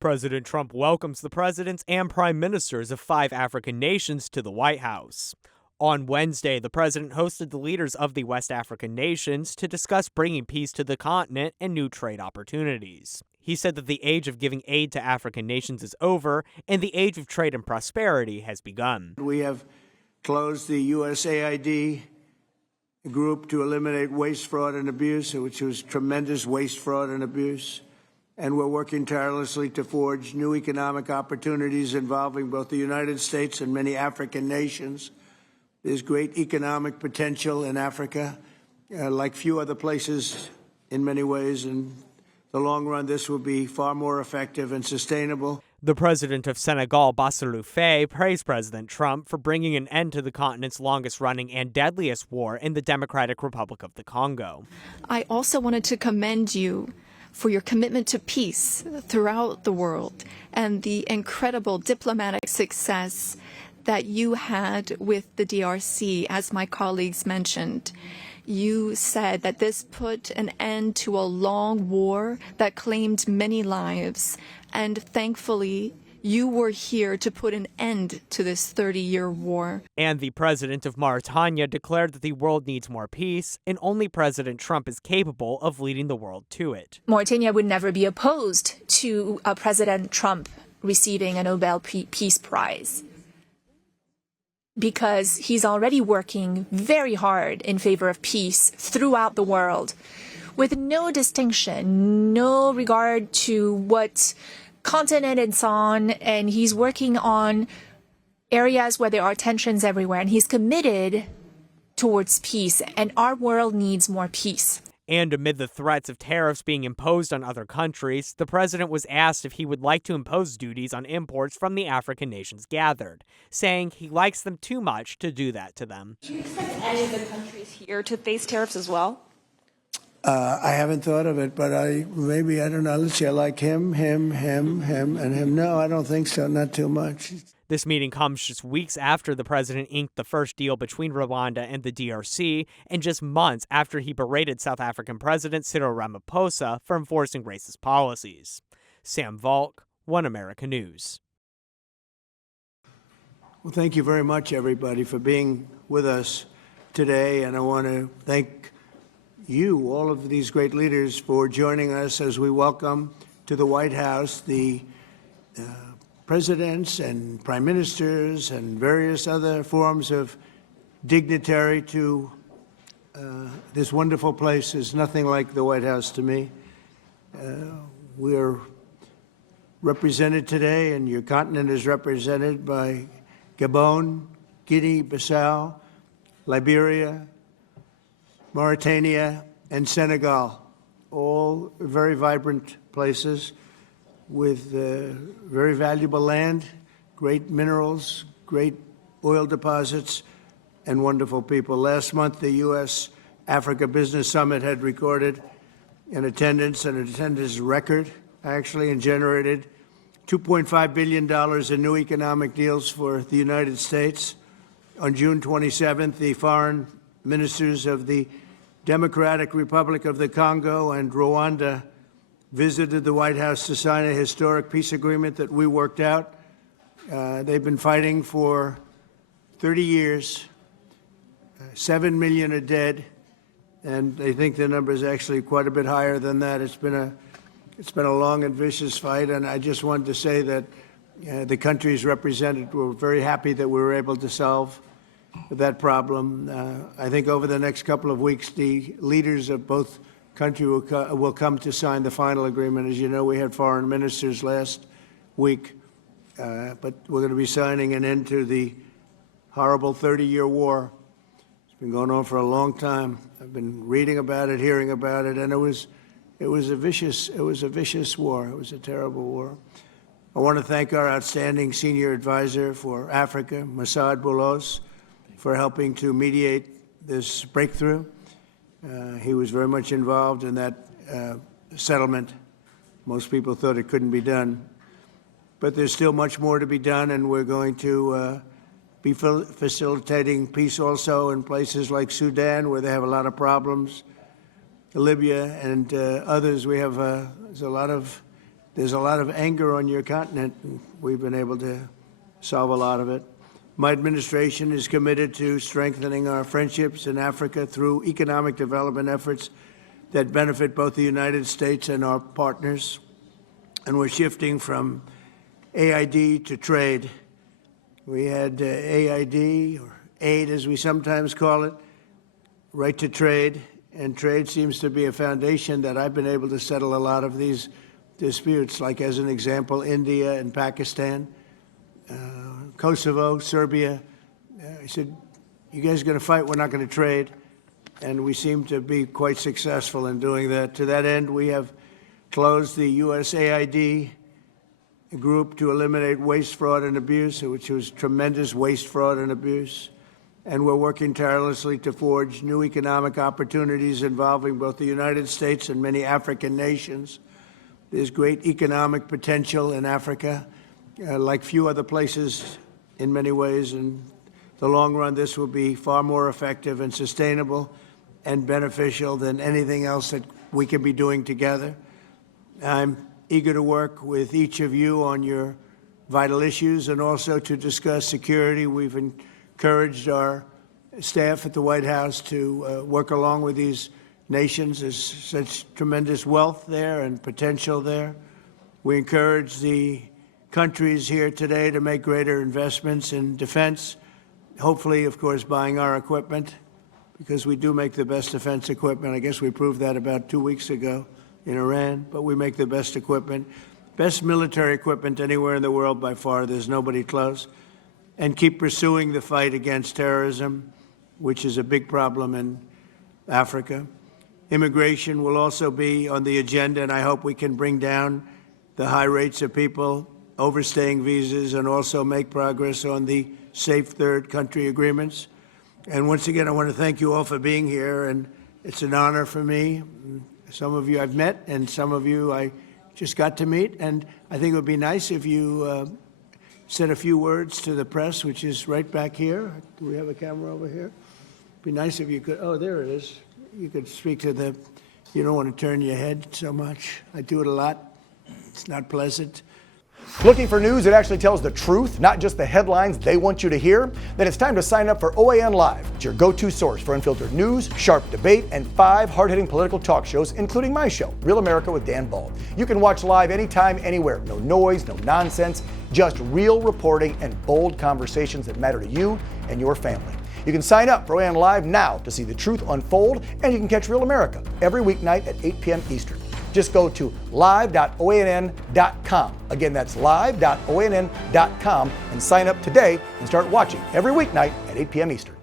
President Trump welcomes the presidents and prime ministers of 5 African nations to the White House. On Wednesday, the president hosted the leaders of the West African nations to discuss bringing peace to the continent and new trade opportunities. He said that the age of giving aid to African nations is over and the age of trade and prosperity has begun. We have closed the USAID group to eliminate waste, fraud, and abuse, which was tremendous waste, fraud, and abuse. And we're working tirelessly to forge new economic opportunities involving both the United States and many African nations. There's great economic potential in Africa, like few other places in many ways. In the long run, this will be far more effective and sustainable. The president of Senegal, Bassirou Faye, praised President Trump for bringing an end to the continent's longest-running and deadliest war in the Democratic Republic of the Congo. I also wanted to commend you for your commitment to peace throughout the world and the incredible diplomatic success that you had with the DRC, as my colleagues mentioned. You said that this put an end to a long war that claimed many lives, and thankfully, you were here to put an end to this 30-year war. And the president of Mauritania declared that the world needs more peace, and only President Trump is capable of leading the world to it. Mauritania would never be opposed to President Trump receiving a Nobel Peace Prize, because he's already working very hard in favor of peace throughout the world, with no distinction, no regard to what continent it's on, and he's working on areas where there are tensions everywhere, and he's committed towards peace, and our world needs more peace. And amid the threats of tariffs being imposed on other countries, the president was asked if he would like to impose duties on imports from the African nations gathered, saying he likes them too much to do that to them. Do you expect any of the countries here to face tariffs as well? I haven't thought of it, but I don't know. Let's see, I like him, and him. No, I don't think so, not too much. This meeting comes just weeks after the president inked the first deal between Rwanda and the DRC, and just months after he berated South African President Cyril Ramaphosa for enforcing racist policies. Sam Volk, One America News. Well, thank you very much, everybody, for being with us today, and I want to thank you, all of these great leaders, for joining us as we welcome to the White House the presidents and prime ministers and various other forms of dignitary to this wonderful place. Is nothing like the White House to me. We are represented today, and your continent is represented by Gabon, Guinea-Bissau, Liberia, Mauritania, and Senegal, all very vibrant places with very valuable land, great minerals, great oil deposits, and wonderful people. Last month, the U.S.-Africa Business Summit had recorded an attendance record, actually, and generated $2.5 billion in new economic deals for the United States. On June 27th, the foreign ministers of the Democratic Republic of the Congo and Rwanda visited the White House to sign a historic peace agreement that we worked out. They've been fighting for 30 years. 7 million are dead, and they think the number is actually quite a bit higher than that. It's been a long and vicious fight, and I just wanted to say that the countries represented were very happy that we were able to solve that problem. I think over the next couple of weeks, the leaders of both countries will come to sign the final agreement. As you know, we had foreign ministers last week, but we're going to be signing an end to the horrible 30-year war. It's been going on for a long time. I've been reading about it, hearing about it, and it was a vicious war. It was a terrible war. I want to thank our outstanding senior advisor for Africa, Masad Boulos, for helping to mediate this breakthrough. He was very much involved in that settlement. Most people thought it couldn't be done. But there's still much more to be done, and we're going to be facilitating peace also in places like Sudan, where they have a lot of problems, Libya and others. We have there's a lot of There's a lot of anger on your continent, and we've been able to solve a lot of it. My administration is committed to strengthening our friendships in Africa through economic development efforts that benefit both the United States and our partners. And we're shifting from AID to trade. We had AID, or aid as we sometimes call it, right to trade. And trade seems to be a foundation that I've been able to settle a lot of these disputes, like as an example, India and Pakistan. Kosovo, Serbia. I said, you guys are going to fight, we're not going to trade. And we seem to be quite successful in doing that. To that end, we have closed the USAID group to eliminate waste, fraud, and abuse, which was tremendous waste, fraud, and abuse. And we're working tirelessly to forge new economic opportunities involving both the United States and many African nations. There's great economic potential in Africa, like few other places in many ways. In the long run, this will be far more effective and sustainable and beneficial than anything else that we can be doing together. I'm eager to work with each of you on your vital issues and also to discuss security. We've encouraged our staff at the White House to work along with these nations. There's such tremendous wealth there and potential there. We encourage the countries here today to make greater investments in defense, hopefully, of course, buying our equipment, because we do make the best defense equipment. I guess we proved that about 2 weeks ago in Iran, but we make the best equipment, best military equipment anywhere in the world by far. There's nobody close. And keep pursuing the fight against terrorism, which is a big problem in Africa. Immigration will also be on the agenda, and I hope we can bring down the high rates of people overstaying visas and also make progress on the safe third country agreements. And once again, I want to thank you all for being here, and it's an honor for me. Some of you I've met, and some of you I just got to meet, and I think it would be nice if you said a few words to the press, which is right back here. Do we have a camera over here? It'd be nice if you could, oh, there it is. You could speak to the, you don't want to turn your head so much. I do it a lot. It's not pleasant. Looking for news that actually tells the truth, not just the headlines they want you to hear? Then it's time to sign up for OAN Live. It's your go-to source for unfiltered news, sharp debate, and 5 hard-hitting political talk shows, including my show, Real America with Dan Ball. You can watch live anytime, anywhere. No noise, no nonsense, just real reporting and bold conversations that matter to you and your family. You can sign up for OAN Live now to see the truth unfold, and you can catch Real America every weeknight at 8 p.m. Eastern. Just go to live.onn.com. Again, that's live.onn.com and sign up today and start watching every weeknight at 8 p.m. Eastern.